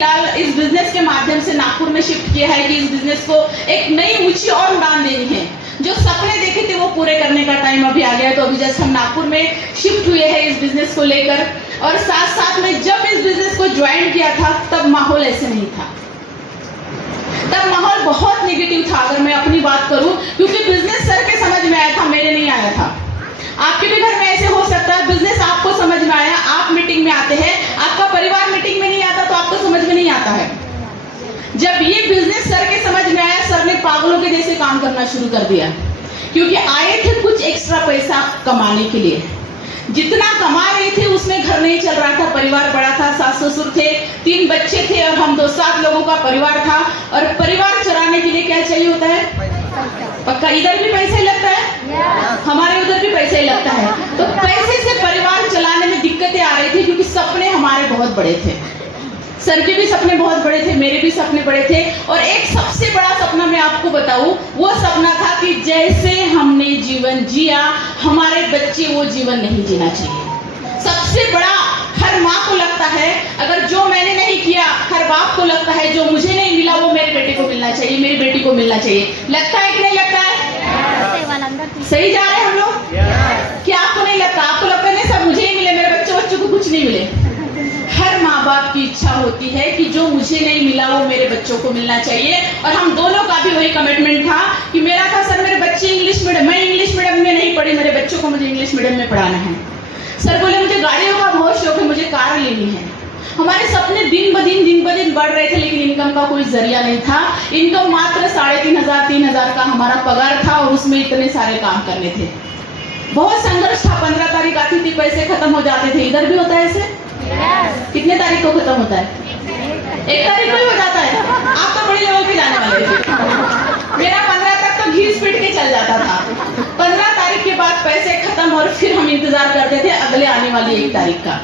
फिलहाल इस बिजनेस के माध्यम से नागपुर में शिफ्ट किया है कि इस बिजनेस को एक नई ऊंची और उड़ान देनी है। जो सपने देखे थे वो पूरे करने का टाइम अभी आ गया। तो अभी जैसे हम नागपुर में शिफ्ट हुए हैं इस बिजनेस को लेकर, और साथ साथ में जब इस बिजनेस को ज्वाइन किया था तब माहौल ऐसे नहीं था। तब माहौल बहुत नेगेटिव था अगर मैं अपनी बात करूं, क्योंकि बिजनेस सर के समझ में आया था, मेरे नहीं आया था। आपके भी घर में ऐसे हो सकता है, बिजनेस आपको समझ में आया, आप मीटिंग में आते हैं, आपका परिवार मीटिंग में नहीं आता तो आपको समझ में नहीं आता है। जब ये बिजनेस सर के समझ में आया, सर ने पागलों के जैसे काम करना शुरू कर दिया, क्योंकि आए थे कुछ एक्स्ट्रा पैसा कमाने के लिए। जितना कमा रहे थे उसमें घर नहीं चल रहा था, परिवार बड़ा था, सास ससुर थे, 3 बच्चे थे और हम 2-7 लोगों का परिवार था। और परिवार चलाने के लिए क्या चाहिए होता है? पक्का इधर भी पैसा ही लगता है, हमारे उधर भी पैसा ही लगता है। तो पैसे से परिवार चलाने में दिक्कतें आ रही थी, क्योंकि सपने हमारे बहुत बड़े थे। सर के भी सपने बहुत बड़े थे, मेरे भी सपने बड़े थे। और एक सबसे बड़ा सपना मैं आपको बताऊं, वो सपना था कि जैसे हमने जीवन जिया, हमारे बच्चे वो जीवन नहीं जीना चाहिए। सबसे बड़ा हर माँ को लगता है, अगर जो मैंने नहीं किया, हर बाप को लगता है जो मुझे नहीं मिला वो मेरे बेटे को मिलना चाहिए, मेरी बेटी को मिलना चाहिए। लगता है कि नहीं लगता है? सही जा रहे हैं हम लोग? क्या आपको नहीं लगता? आपको लगता नहीं सब मुझे ही मिले, मेरे बच्चों को कुछ नहीं मिले? हर माँ बाप की इच्छा होती है कि जो मुझे नहीं मिला वो मेरे बच्चों को मिलना चाहिए। और हम दोनों का भी वही कमिटमेंट था कि मेरा था सर मेरे बच्चे इंग्लिश मीडियम, मैं इंग्लिश मीडियम में नहीं पढ़ी, मेरे बच्चों को मुझे इंग्लिश मीडियम में पढ़ाना है। सर बोले मुझे गाड़ियों का बहुत शौक है, मुझे कार लेनी है। हमारे सपने दिन ब दिन बढ़ रहे थे, लेकिन इनकम का कोई जरिया नहीं था। इनकम मात्र 3,500 का हमारा पगार था और उसमें इतने सारे काम करने थे। बहुत संघर्ष था। 15 तारीख आती थी, पैसे खत्म हो जाते थे। इधर भी होता है ऐसे? कितने तारीख को खत्म होता है? 1 तारीख को ही हो जाता है। आप तो बड़ी लेवल पे जाने वाले थे। मेरा 15 तक तो घी पीट के चल जाता था। 15 तारीख के बाद पैसे खत्म और फिर हम इंतजार करते थे अगले आने वाली 1 तारीख का।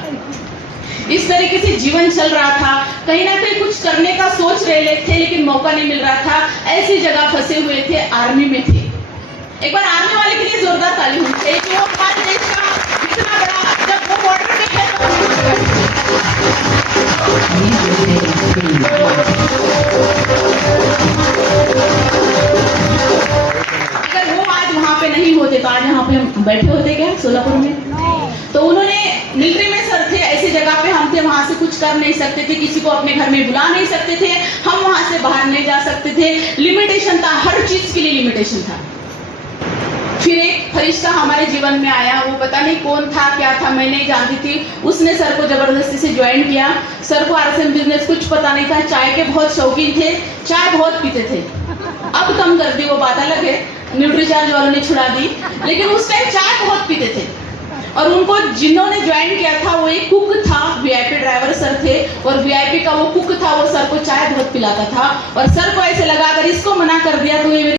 इस तरीके से जीवन चल रहा था। कहीं ना कहीं कुछ करने का सोच रहे थे, लेकिन मौका नहीं मिल रहा था। ऐसी जगह फंसे हुए थे, आर्मी में थे। एक बार आर्मी वाले के लिए जोरदार ताली होनी चाहिए कि वो हमारे देश का इतना बड़ा, जब वो बॉर्डर पे है अगर वो आज वहाँ पे नहीं होते तो आज यहाँ पे हम बैठे होते क्या सोलापुर में? तो उन्होंने मिलिट्री में सर थे, ऐसी जगह पे हम थे, वहां से कुछ कर नहीं सकते थे, किसी को अपने घर में बुला नहीं सकते थे, हम वहां से बाहर नहीं जा सकते थे। लिमिटेशन था, हर चीज के लिए लिमिटेशन था। फिर एक फरिश्ता हमारे जीवन में आया, वो पता नहीं कौन था क्या था, मैं नहीं जानती थी। उसने सर को जबरदस्ती से ज्वाइन किया। सर को आरएसएम बिजनेस कुछ पता नहीं था। चाय के बहुत शौकीन थे, चाय बहुत पीते थे। अब कम कर दी वो बात अलग है, न्यूट्रीचार्ज वालों ने छुड़ा दी, लेकिन उस टाइम चाय बहुत पीते थे। और उनको जिन्होंने ज्वाइन किया था वो एक कुक था, वीआईपी ड्राइवर सर थे, और वीआईपी का वो कुक था, वो सर को चाय बहुत पिलाता था। और सर को ऐसे लगा अगर इसको मना कर दिया तो ये